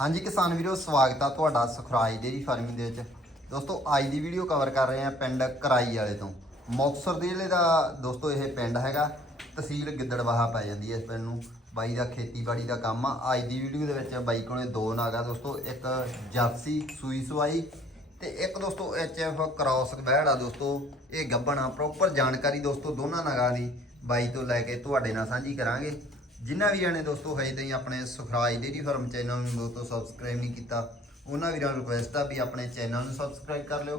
ਹਾਂਜੀ ਕਿਸਾਨ ਵੀਰੋ, ਸਵਾਗਤ ਆ ਤੁਹਾਡਾ ਸੁਖਰਾਜ ਡੇਰੀ ਫਾਰਮਿੰਗ ਦੇ ਵਿੱਚ। ਦੋਸਤੋ, ਅੱਜ ਦੀ ਵੀਡੀਓ ਕਵਰ ਕਰ ਰਹੇ ਆ ਪਿੰਡ ਕਰਾਈ ਵਾਲੇ ਤੋਂ। ਮੁਕਤਸਰ ਜ਼ਿਲ੍ਹੇ ਦਾ ਦੋਸਤੋ ਇਹ ਪਿੰਡ ਹੈਗਾ। ਤਹਿਸੀਲ ਗਿੱਦੜਵਾਹਾ ਪੈ ਜਾਂਦੀ ਹੈ ਇਸ ਪਿੰਡ ਨੂੰ। ਬਾਈ ਦਾ ਖੇਤੀਬਾੜੀ ਦਾ ਕੰਮ ਆ। ਅੱਜ ਦੀ ਵੀਡੀਓ ਦੇ ਵਿੱਚ ਬਾਈ ਕੋਲੇ ਦੋ ਨਾਗਾ ਦੋਸਤੋ। ਇੱਕ ਜਰਸੀ, ਸੂਈ ਸਵਾਈ ਤੇ ਇੱਕ ਦੋਸਤੋ ਐਫ ਕ੍ਰਾਸ ਬੈੜ ਆ ਦੋਸਤੋ। ਇਹ ਗੱਬਣਾ ਪ੍ਰੋਪਰ ਜਾਣਕਾਰੀ ਦੋਸਤੋ ਦੋਨਾਂ ਨਗਾਂ ਦੀ। ਬਾਈ ਤੋਂ ਲੈ ਕੇ ਤੁਹਾਡੇ ਨਾਲ ਸਾਂਝੀ ਕਰਾਂਗੇ। ਜਿਨ੍ਹਾਂ ਵੀਰਾਂ ਨੇ ਦੋਸਤੋ ਹਜੇ ਤਾਈਂ ਆਪਣੇ ਸੁਖਰਾਜ ਡੇਰੀ ਫਾਰਮ ਚੈਨਲ ਨੂੰ ਦੋਸਤੋ ਸਬਸਕ੍ਰਾਈਬ ਨਹੀਂ ਕੀਤਾ ਉਹਨਾਂ ਵੀਰਾਂ ਨੂੰ ਰਿਕੁਐਸਟ ਆ ਵੀ ਆਪਣੇ ਚੈਨਲ ਨੂੰ ਸਬਸਕ੍ਰਾਈਬ ਕਰ ਲਿਓ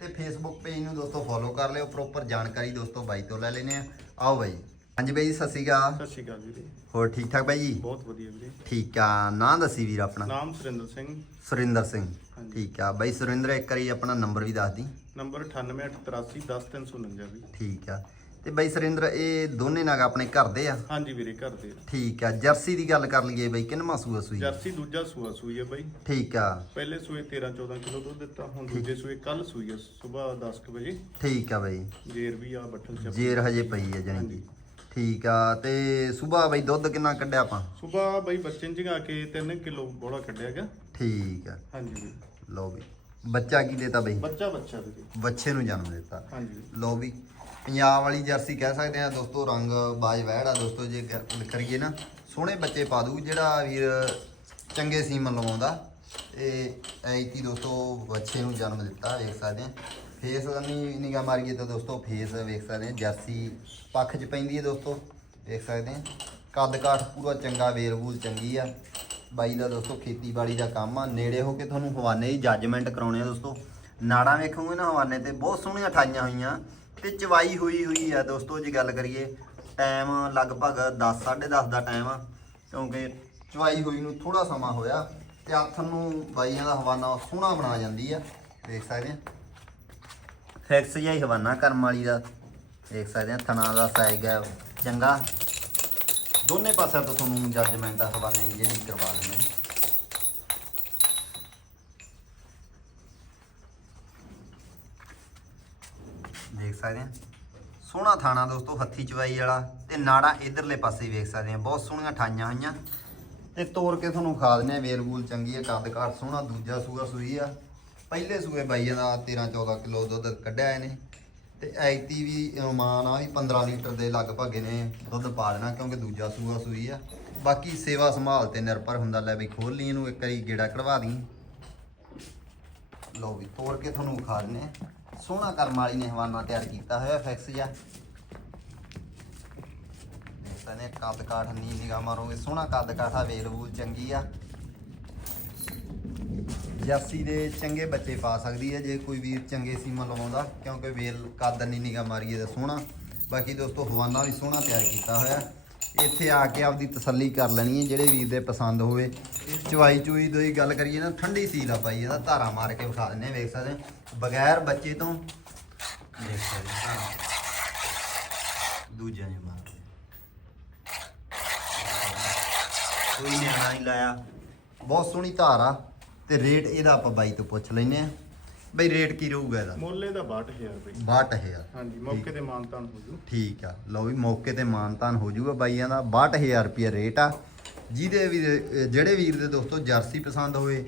ਤੇ ਫੇਸਬੁੱਕ ਪੇਜ ਨੂੰ ਦੋਸਤੋ ਫੋਲੋ ਕਰ ਲਿਓ ਪ੍ਰੋਪਰ ਜਾਣਕਾਰੀ ਦੋਸਤੋ ਬਾਈ ਤੋਂ ਲੈ ਲੈਨੇ ਆ ਆਓ ਬਾਈ। ਹਾਂਜੀ ਬਾਈ ਸਤਿ ਸ਼੍ਰੀ ਅਕਾਲ। ਸਤਿ ਸ਼੍ਰੀ ਅਕਾਲ ਵੀਰੇ। ਹੋਰ ਠੀਕ ਠਾਕ ਬਾਈ ਜੀ? ਬਹੁਤ ਵਧੀਆ ਵੀਰੇ। ਠੀਕ ਆ ਨਾਂ ਦੱਸੀ ਵੀਰ ਆਪਣਾ? ਨਾਮ ਸੁਰਿੰਦਰ ਸਿੰਘ। ਸੁਰਿੰਦਰ ਸਿੰਘ। ਹਾਂਜੀ। ਠੀਕ ਆ ਬਾਈ ਸੁਰਿੰਦਰ ਇੱਕ ਵਾਰੀ ਆਪਣਾ ਨੰਬਰ ਵੀ ਦੱਸ ਦੀ। ਨੰਬਰ 9883810349 ਵੀ ਠੀਕ ਆ ਤੇ ਬਾਈ ਸੁਰਿੰਦਰ ਇਹ ਦੋਨੇ ਨਗ ਆਪਣੇ ਘਰ ਦੇ ਆ? ਹਾਂਜੀ ਵੀਰੇ ਘਰ ਦੇ ਠੀਕ ਆ ਜਰਸੀ ਦੀ ਗੱਲ ਕਰ ਲਈਏ ਬਾਈ ਕਿੰਨਵਾਂ ਸੂਆ ਸੂਈ? ਜਰਸੀ ਦੂਜਾ ਸੂਆ ਸੂਈ ਹੈ ਬਾਈ। ਠੀਕ ਆ। ਪਹਿਲੇ ਸੂਏ 13 14 ਕਿਲੋ ਦੁੱਧ ਦਿੱਤਾ ਹੁਣ ਦੂਜੇ ਸੂਏ ਕੱਲ ਸੂਈ ਹੈ ਸਵੇਰ 10 ਕੁ ਵਜੇ। ਠੀਕ ਆ ਬਾਈ। ਜੇਰ ਵੀ ਆ ਬੱਠਲ ਚ ਜੇਰ ਹਜੇ ਪਈ ਹੈ ਜਾਨੀ ਕਿ। ਠੀਕ ਆ ਤੇ ਸਵੇਰ ਬਾਈ ਦੁੱਧ ਕਿੰਨਾ ਕੱਢਿਆ ਆਪਾਂ? ਸਵੇਰ ਬਾਈ ਬੱਚੇ ਨੂੰ ਜਗਾ ਕੇ 3 ਕਿਲੋ ਬੋਲਾ ਕੱਢਿਆ ਗਿਆ। ਠੀਕ ਆ। ਹਾਂਜੀ ਵੀਰੇ। ਲਓ ਵੀ ਬੱਚਾ ਕੀ ਦੇਤਾ ਬਾਈ? ਬੱਚਾ ਬੱਚਾ ਵੀਰੇ। ਬੱਚੇ ਨੂੰ ਜਨਮ ਦਿੱਤਾ। ਹਾਂਜੀ ਲਓ ਵੀ ਪੰਜਾਬ ਵਾਲੀ ਜਰਸੀ ਕਹਿ ਸਕਦੇ ਆ ਦੋਸਤੋ, ਰੰਗ ਬਾਜ ਵਹਿੜ ਆ ਦੋਸਤੋ, ਜੇ ਗੱਲ ਕਰੀਏ ਨਾ, ਸੋਹਣੇ ਬੱਚੇ ਪਾ ਦੂ ਜਿਹੜਾ ਵੀਰ ਚੰਗੇ ਸੀਮਨ ਲਵਾਉਂਦਾ। ਇਹ ਐਤੀ ਦੋਸਤੋ, ਬੱਚੇ ਨੂੰ ਜਨਮ ਦਿੱਤਾ, ਵੇਖ ਸਕਦੇ ਆ ਫੇਸ ਨਹੀਂ ਨਿਗਾ ਮਾਰੀਏ ਤਾਂ ਦੋਸਤੋ, ਫੇਸ ਵੇਖ ਸਕਦੇ ਆ ਜਰਸੀ ਪੱਖ 'ਚ ਪੈਂਦੀ ਹੈ ਦੋਸਤੋ, ਵੇਖ ਸਕਦੇ ਆ ਕੱਦ ਕਾਠ ਪੂਰਾ ਚੰਗਾ ਵੇਰਵੂਲ ਚੰਗੀ ਆ। ਬਾਈ ਦਾ ਦੋਸਤੋ, ਖੇਤੀਬਾੜੀ ਦਾ ਕੰਮ ਆ। ਨੇੜੇ ਹੋ ਕੇ ਤੁਹਾਨੂੰ ਹਵਾਨੇ ਦੀ ਜੱਜਮੈਂਟ ਕਰਾਉਣੇ ਆ ਦੋਸਤੋ। ਨਾੜਾਂ ਵੇਖੋਗੇ ਨਾ, ਹਵਾਨੇ ਤੇ ਬਹੁਤ ਸੋਹਣੀਆਂ ਠਾਈਆਂ ਹੋਈਆਂ। ਤੇ ਚਵਾਈ ਹੋਈ ਹੋਈ ਆ ਦੋਸਤੋ, ਜੇ ਗੱਲ ਕਰੀਏ ਟਾਈਮ ਲਗਭਗ 10 10:30 ਦਾ ਟਾਈਮ ਆ, ਕਿਉਂਕਿ ਚਵਾਈ ਹੋਈ ਨੂੰ ਥੋੜਾ ਸਮਾਂ ਹੋਇਆ ਤੇ ਆਥਨ ਨੂੰ ਬਾਈਆਂ ਦਾ ਹਵਾਨਾ ਸੋਹਣਾ ਬਣਾ ਜਾਂਦੀ ਆ। ਦੇਖ ਸਕਦੇ ਆ। ਫਿਕਸ ਜਿਹਾ ਹੀ ਹਵਾਨਾ ਕਰਮ ਵਾਲੀ ਦਾ। ਦੇਖ ਸਕਦੇ ਆ, ਥਣਾ ਦਾ ਸਾਈਜ਼ ਹੈ ਚੰਗਾ। ਦੋਨੇ ਪਾਸਿਆਂ ਤੋਂ ਤੁਹਾਨੂੰ ਜੱਜਮੈਂਟ ਆ, ਹਵਾਨੇ ਦੀ ਜਿਹੜੀ ਕਰਵਾ ਦਿੰਦੇ ਆ ਦੇਖ ਸਕਦੇ ਆ ਸੋਹਣਾ ਥਾਣਾ ਦੋਸਤੋ, ਹੱਥੀ ਚਵਾਈ ਵਾਲਾ ਤੇ ਨਾੜਾ ਇਧਰਲੇ ਪਾਸੇ ਵੇਖ ਸਕਦੇ ਆ ਬਹੁਤ ਸੋਹਣੀਆਂ ਠਾਈਆਂ ਹੋਈਆਂ। ਤੇ ਤੋੜ ਕੇ ਤੁਹਾਨੂੰ ਖਾ ਦਿੰਦੇ ਆ ਵੇਰਬੂਲ ਚੰਗੀ ਆ ਕੱਦ ਕਾਠ ਸੋਹਣਾ, ਦੂਜਾ ਸੂਆ ਸੂਈ ਆ। ਪਹਿਲੇ ਸੂਏ ਬਾਈਆਂ ਦਾ 13 14 ਕਿਲੋ ਦੁੱਧ ਕੱਢਿਆ ਇਹਨੇ। ਤੇ ਐਤੀ ਵੀ ਮਾਨ ਆ ਵੀ 15 ਲੀਟਰ ਦੇ ਲਗਭਗ ਇਹਨੇ ਦੁੱਧ ਪਾ ਦੇਣਾ, ਕਿਉਂਕਿ ਦੂਜਾ ਸੂਆ ਸੂਈ ਆ। ਬਾਕੀ ਸੇਵਾ ਸੰਭਾਲ ਤੇ ਨਿਰਭਰ ਹੁੰਦਾ। ਲੈ ਵੀ ਖੋਲ ਲਈ ਇਹਨੂੰ, ਇੱਕ ਵਾਰੀ ਗੇੜਾ ਕਢਵਾ ਦੀ ਲਓ ਵੀ ਤੋੜ ਕੇ ਤੁਹਾਨੂੰ ਖਾ ਦਿੰਦੇ ਆ ਸੋਹਣਾ ਕਰਮ ਵਾਲੀ ਨੇ ਹਵਾਨਾ ਤਿਆਰ ਕੀਤਾ ਹੋਇਆ ਫਿਕਸ ਜਿਹਾ। ਦੇਖਦੇ ਨੇ ਕੱਦ ਕਾਠ ਨੀ ਨਿਗਾ ਮਾਰੋਗੇ, ਸੋਹਣਾ ਕੱਦ ਕਾਠਾ ਵੇਲਬੂਲ ਚੰਗੀ ਆ। ਜਰਸੀ ਦੇ ਚੰਗੇ ਬੱਚੇ ਪਾ ਸਕਦੀ ਹੈ, ਜੇ ਕੋਈ ਵੀਰ ਚੰਗੇ ਸੀਮਾ ਲਵਾਉਂਦਾ, ਕਿਉਂਕਿ ਵੇਲ ਕੱਦ ਨੀ ਨਿਗਾ ਮਾਰੀਏ ਤਾਂ ਸੋਹਣਾ। ਬਾਕੀ ਦੋਸਤੋ, ਹਵਾਨਾ ਵੀ ਸੋਹਣਾ ਤਿਆਰ ਕੀਤਾ ਹੋਇਆ। ਇੱਥੇ ਆ ਕੇ ਆਪਦੀ ਤਸੱਲੀ ਕਰ ਲੈਣੀ ਹੈ, ਜਿਹੜੇ ਵੀਰ ਦੇ ਪਸੰਦ ਹੋਵੇ। ਚਵਾਈ ਚੂਈ ਦੀ ਗੱਲ ਕਰੀਏ ਨਾ, ਠੰਡੀ ਸੀਲ ਆ ਪਾਈ ਇਹਦਾ ਧਾਰਾ ਮਾਰ ਕੇ ਵਿਖਾ ਦਿੰਦੇ ਆ ਵੇਖ ਸਕਦੇ ਬਗੈਰ ਬੱਚੇ ਤੋਂ, ਦੇਖ ਸਕਦੇ ਆ ਦੂਜਾ ਨੇ ਮਾਰ ਕੋਈ ਨਿਆਣਾ ਨਹੀਂ ਲਾਇਆ। ਬਹੁਤ ਸੋਹਣੀ ਧਾਰ ਆ, ਤੇ ਰੇਟ ਇਹਦਾ ਆਪਾਂ ਬਾਈ ਤੋਂ ਪੁੱਛ ਲੈਨੇ ਆ ਬਈ ਰੇਟ ਕੀ ਰਹੂਗਾ ਇਹਦਾ? ਮੁੱਲੇ ਦਾ 62000 ਰੁਪਏ। 62000 ਹਾਂਜੀ ਮੌਕੇ ਤੇ ਮਾਨਤਾਨ ਹੋ ਜੂ। ਠੀਕ ਆ। ਲਓ ਵੀ ਮੌਕੇ ਤੇ ਮਾਨਤਾਨ ਹੋ ਜਾਊਗਾ ਬਾਈਆਂ ਦਾ। 62000 ਰੁਪਏ ਰੇਟ ਆ। ਜਿਹਦੇ ਵੀ ਜਿਹੜੇ ਵੀਰ ਦੇ ਦੋਸਤੋ ਜਰਸੀ ਪਸੰਦ ਹੋਵੇ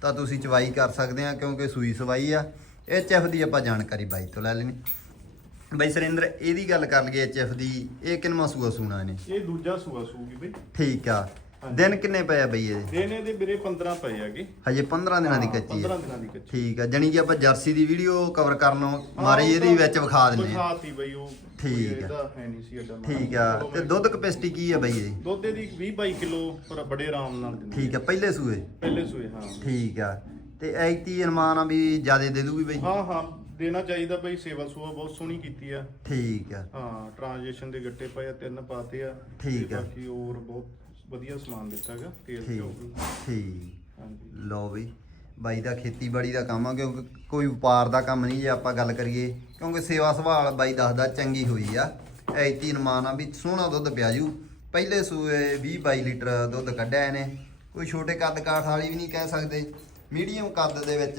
ਤਾਂ ਤੁਸੀਂ ਚਵਾਈ ਕਰ ਸਕਦੇ ਆ ਕਿਉਂਕਿ ਸੂਈ ਸਵਾਈ ਆ। ਐਚਐਫ ਦੀ ਆਪਾਂ ਜਾਣਕਾਰੀ ਬਾਈ ਤੋਂ ਲੈ ਲੈਣੀ ਬਾਈ ਸੁਰਿੰਦਰ ਇਹਦੀ ਗੱਲ ਕਰ ਲਈਏ ਐਚਐਫ ਦੀ। ਇਹ ਕਿੰਨਵਾਂ ਸੂਆ ਸੂਣਾ ਨੇ ਇਹ ਦੂਜਾ ਸੂਆ ਸੂਗੀ ਬਈ। ਠੀਕ ਆ। ਦਿਨ ਕਿੰਨੇ ਪਏ ਆ ਬਈ ਇਹਦੇ? ਦਿਨ ਇਹਦੇ ਵੀਰੇ 15 ਪਏ ਹੈਗੇ। ਹਜੇ 15 ਦਿਨਾਂ ਦੀ ਹਾਂ, ਕੱਚੀ 15 ਹੈ ਦਿਨਾਂ ਦੀ ਕੱਚੀ। ਠੀਕ ਆ ਜਣੀ ਕਿ ਆਪਾਂ ਜਰਸੀ ਦੀ ਵੀਡੀਓ ਕਵਰ ਕਰਨ ਮਾਰੇ ਇਹਦੀ ਵਿੱਚ ਵਿਖਾ ਦਿੰਨੇ ਆ ਵਿਖਾਤੀ ਬਈ ਉਹ ਠੀਕ ਆ। ਇਹਦਾ ਹੈ ਨਹੀਂ ਸੀ ਅੱਡਾ ਠੀਕ ਆ ਤੇ ਦੁੱਧ ਕਪੈਸਿਟੀ ਕੀ ਆ ਬਈ ਇਹਦੀ? ਦੁੱਧ ਦੀ 20 22 ਕਿਲੋ ਪਰ ਬੜੇ ਆਰਾਮ ਨਾਲ ਦਿੰਦੀ ਠੀਕ ਆ ਪਹਿਲੇ ਸੂਏ? ਪਹਿਲੇ ਸੂਏ ਹਾਂ। ਠੀਕ ਆ ਤੇ ਐਤੀ ਅਨਮਾਨ ਆ ਵੀ ਜਿਆਦੇ ਦੇ ਦੂਗੀ ਬਈ? ਹਾਂ ਹਾਂ ਦੇਣਾ ਚਾਹੀਦਾ ਬਈ ਸੇਵਾ ਸੁਆ ਬਹੁਤ ਸੋਹਣੀ ਕੀਤੀ ਆ। ਠੀਕ ਆ। ਹਾਂ ਟ੍ਰਾਂਜੀਸ਼ਨ ਦੇ ਗੱਟੇ ਪਏ ਆ ਤਿੰਨ ਪਾਤੇ ਆ। ਠੀਕ ਆ। ਬਾਕੀ ਹੋਰ ਬਹੁਤ ਵਧੀਆ ਸਮਾਨ ਦਿੱਤਾ ਹੈਗਾ ਤੇਲ ਠੀਕ ਚੌਲ। ਠੀਕ। ਹਾਂਜੀ। ਲਓ ਬਈ ਬਾਈ ਦਾ ਖੇਤੀਬਾੜੀ ਦਾ ਕੰਮ ਆ ਕਿਉਂਕਿ ਕੋਈ ਵਪਾਰ ਦਾ ਕੰਮ ਨਹੀਂ ਜੇ ਆਪਾਂ ਗੱਲ ਕਰੀਏ ਕਿਉਂਕਿ ਸੇਵਾ ਸੰਭਾਲ ਬਾਈ ਦੱਸਦਾ ਚੰਗੀ ਹੋਈ ਆ। ਐਤੀ ਅਨਮਾਨ ਆ ਵੀ ਸੋਹਣਾ ਦੁੱਧ ਪਿਆ ਜੂ। ਪਹਿਲੇ ਸੂਏ 20 22 ਲੀਟਰ ਦੁੱਧ ਕੱਢਿਆ ਇਹਨੇ। ਕੋਈ ਛੋਟੇ ਕੱਦ ਕਾਠ ਵਾਲੀ ਵੀ ਨਹੀਂ ਕਹਿ ਸਕਦੇ। ਮੀਡੀਅਮ ਕੱਦ ਦੇ ਵਿੱਚ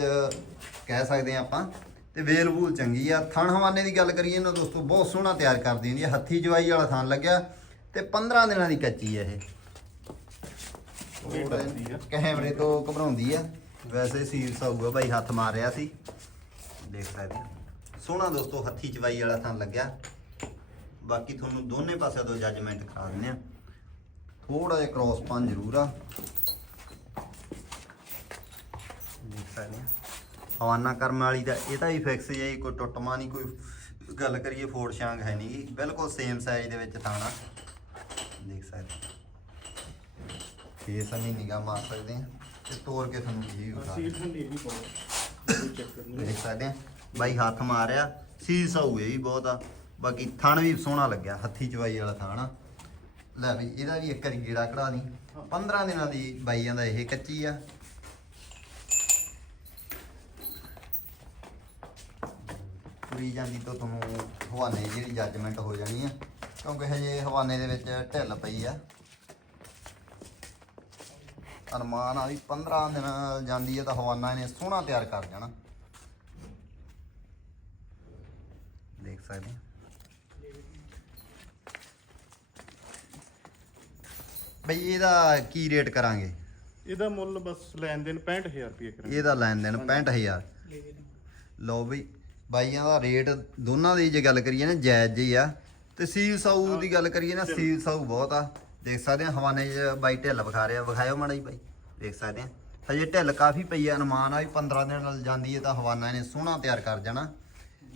ਕਹਿ ਸਕਦੇ ਆ ਆਪਾਂ। ਤੇ ਵੇਲ ਵੂਲ ਚੰਗੀ ਆ। ਥਣ ਹਵਾਨੇ ਦੀ ਗੱਲ ਕਰੀਏ ਨਾ ਦੋਸਤੋ ਬਹੁਤ ਸੋਹਣਾ ਤਿਆਰ ਕਰਦੀ ਹੁੰਦੀ ਆ। ਹੱਥੀ ਜਵਾਈ ਵਾਲਾ ਥਣ ਲੱਗਿਆ। ਤੇ 15 ਦਿਨਾਂ ਦੀ ਕੱਚੀ ਆ ਇਹ। ਕੈਮਰੇ ਤੋਂ ਘਬਰਾਉਂਦੀ ਆ। ਵੈਸੇ ਸੀਰੀਅਸ ਆਊਗਾ ਬਾਈ ਹੱਥ ਮਾਰਿਆ ਸੀ। ਦੇਖ ਸਕਦੇ। ਸੋਹਣਾ ਦੋਸਤੋ ਹੱਥੀ ਚਵਾਈ ਵਾਲਾ ਥਾਂ ਲੱਗਿਆ। ਬਾਕੀ ਤੁਹਾਨੂੰ ਦੋਨੇ ਪਾਸੇ ਤੋਂ ਜੱਜਮੈਂਟ ਕਰਾ ਦਿੰਦੇ ਆ। ਥੋੜਾ ਜਿਹਾ ਕ੍ਰੋਸ ਪਨ ਜ਼ਰੂਰ ਆ। ਦੇਖ ਸਕਦੇ ਆ। ਹਵਾਨਾ ਕਰਮ ਵਾਲੀ ਦਾ ਇਹਦਾ ਹੀ ਫਿਕਸ ਹੈ ਕੋਈ ਟੁੱਟਮਾ ਨਹੀਂ ਕੋਈ ਗੱਲ ਕਰੀਏ ਫੋੜ ਸ਼ਾਂਗ ਹੈ ਨਹੀਂ। ਬਿਲਕੁਲ ਸੇਮ ਸਾਈਜ਼ ਦੇ ਵਿੱਚ ਥਾਣਾ। ਦੇਖ ਸਕਦੇ ਫੇਸ ਨਹੀਂ ਨਿਗਾਹ ਮਾਰ ਸਕਦੇ ਆ ਤੇ ਤੋੜ ਕੇ ਤੁਹਾਨੂੰ ਜੀ ਵਿਖਾ ਅਸੀਂ ਠੰਡੀ ਨਹੀਂ ਪਾਉਣਾ ਕੋਈ ਚੱਕਰ ਨਹੀਂ। ਦੇਖ ਸਕਦੇ ਆ ਬਾਈ ਹੱਥ ਮਾਰਿਆ ਸੀਸ ਹੋਊ ਇਹ ਵੀ ਬਹੁਤ ਆ। ਬਾਕੀ ਥਣ ਵੀ ਸੋਹਣਾ ਲੱਗਿਆ ਹੱਥੀ ਚਵਾਈ ਵਾਲਾ ਥਣ ਆ। ਲੈ ਵੀ ਇਹਦਾ ਵੀ ਇੱਕ ਵਾਰੀ ਗੇੜਾ ਕਢਾ ਦੀ। 15 ਦਿਨਾਂ ਦੀ ਬਾਈ ਜਾਂਦਾ ਇਹ ਕੱਚੀ ਆ। ਪੂਰੀ ਜਾਂਦੀ ਤੋਂ ਤੁਹਾਨੂੰ ਹਵਾਨੇ ਦੀ ਜਿਹੜੀ ਜੱਜਮੈਂਟ ਹੋ ਜਾਣੀ ਆ। ਕਿਉਂਕਿ ਹਜੇ ਹਵਾਨੇ ਦੇ ਵਿੱਚ ਢਿੱਲ ਪਈ ਆ। ਅਰਮਾਨ ਆ ਵੀ 15 ਦਿਨ ਜਾਂਦੀ ਹੈ ਤਾਂ ਹਵਾਨਾ ਇਹਨੇ ਸੋਹਣਾ ਤਿਆਰ ਕਰ ਜਾਣਾ। ਦੇਖ ਸਕਦੇ। ਬਈ ਇਹਦਾ ਕੀ ਰੇਟ ਕਰਾਂਗੇ? ਇਹਦਾ ਮੁੱਲ ਬਸ ਲੈਣ ਦੇਣ 65000 ਰੁਪਏ ਕਰਾਂਗੇ। ਇਹਦਾ ਲੈਣ ਦੇਣ 65000 ਲਓ ਬਈ ਬਾਈਆਂ ਦਾ ਰੇਟ ਦੋਨਾਂ ਦੀ ਜੇ ਗੱਲ ਕਰੀਏ ਨਾ ਜਾਇਜ਼ ਜੀ ਆ। ਤੇ ਸੀਲ ਸਾਊ ਦੀ ਗੱਲ ਕਰੀਏ ਨਾ ਸੀਲ ਸਾਊ ਬਹੁਤ ਆ। ਦੇਖ ਸਕਦੇ ਆ ਹਵਾਨੇ 'ਚ ਬਾਈ ਢਿੱਲ ਵਿਖਾ ਰਿਹਾ, ਵਿਖਾਇਓ ਮਾੜਾ ਜੀ ਬਾਈ, ਦੇਖ ਸਕਦੇ ਆ ਹਜੇ ਢਿੱਲ ਕਾਫੀ ਪਈ ਆ, ਅਨੁਮਾਨ ਆ ਵੀ 15 ਦਿਨ ਨਾਲ ਜਾਂਦੀ ਹੈ ਤਾਂ ਹਵਾਨਾ ਇਹਨੇ ਸੋਹਣਾ ਤਿਆਰ ਕਰ ਜਾਣਾ।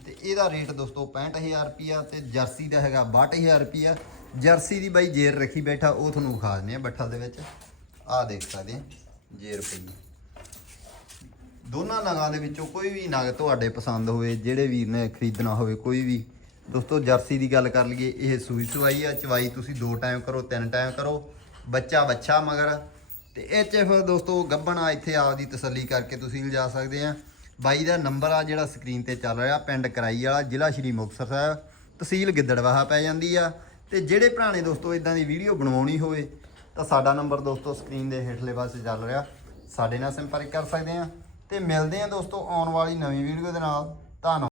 ਤੇ ਇਹਦਾ ਰੇਟ ਦੋਸਤੋ 65000 ਰੁਪਿਆ ਤੇ ਜਰਸੀ ਦਾ ਹੈਗਾ 62000 ਰੁਪਿਆ ਜਰਸੀ ਦੀ ਬਾਈ ਜੇਰ ਰੱਖੀ ਬੈਠਾ, ਉਹ ਤੁਹਾਨੂੰ ਵਿਖਾ ਦਿੰਦੇ ਆ ਬੱਠਲ ਦੇ ਵਿੱਚ। ਆਹ ਦੇਖ ਸਕਦੇ ਆ ਜੇਰ ਪਈ ਦੋਨਾਂ ਨਗਾਂ ਦੇ ਵਿੱਚੋਂ ਕੋਈ ਵੀ ਨਗ ਤੁਹਾਡੇ ਪਸੰਦ ਹੋਵੇ, ਜਿਹੜੇ ਵੀਰ ਨੇ ਖਰੀਦਣਾ ਹੋਵੇ, ਕੋਈ ਵੀ ਦੋਸਤੋ, ਜਰਸੀ ਦੀ ਗੱਲ ਕਰ ਲਈਏ, ਇਹ ਸੂਈ ਸਵਾਈ ਆ, ਚਵਾਈ ਤੁਸੀਂ ਦੋ ਟਾਈਮ ਕਰੋ, ਤਿੰਨ ਟਾਈਮ ਕਰੋ, ਬੱਚਾ ਬੱਚਾ ਮਗਰ। ਤੇ ਇਹ ਚ ਫਿਰ ਦੋਸਤੋ, ਗੱਬਣਾ ਇੱਥੇ ਆਪਦੀ ਤਸੱਲੀ ਕਰਕੇ ਤੁਸੀਂ ਲਿਜਾ ਸਕਦੇ ਆ। ਬਾਈ ਦਾ ਨੰਬਰ ਆ ਜਿਹੜਾ ਸਕਰੀਨ ਤੇ ਚੱਲ ਰਿਹਾ, ਪਿੰਡ ਕਰਾਈ ਵਾਲਾ, ਜ਼ਿਲ੍ਹਾ ਸ਼੍ਰੀ ਮੁਕਤਸਰ ਸਾਹਿਬ। ਤਹਿਸੀਲ ਗਿੱਦੜਵਾਹਾ ਪੈ ਜਾਂਦੀ ਆ। ਤੇ ਜਿਹੜੇ ਭਰਾ ਦੋਸਤੋ ਇਦਾਂ ਦੀ ਵੀਡੀਓ ਬਣਵਾਉਣੀ ਹੋਵੇ, ਤਾਂ ਸਾਡਾ ਨੰਬਰ ਦੋਸਤੋ ਸਕਰੀਨ ਦੇ ਹੇਠਲੇ ਪਾਸੇ ਚੱਲ ਰਿਹਾ। ਸਾਡੇ ਨਾਲ ਸੰਪਰਕ ਕਰ ਸਕਦੇ ਆ। ਤੇ ਮਿਲਦੇ ਆ ਦੋਸਤੋ, ਆਉਣ ਵਾਲੀ ਨਵੀਂ ਵੀਡੀਓ ਦੇ ਨਾਲ। ਧੰਨਵਾਦ।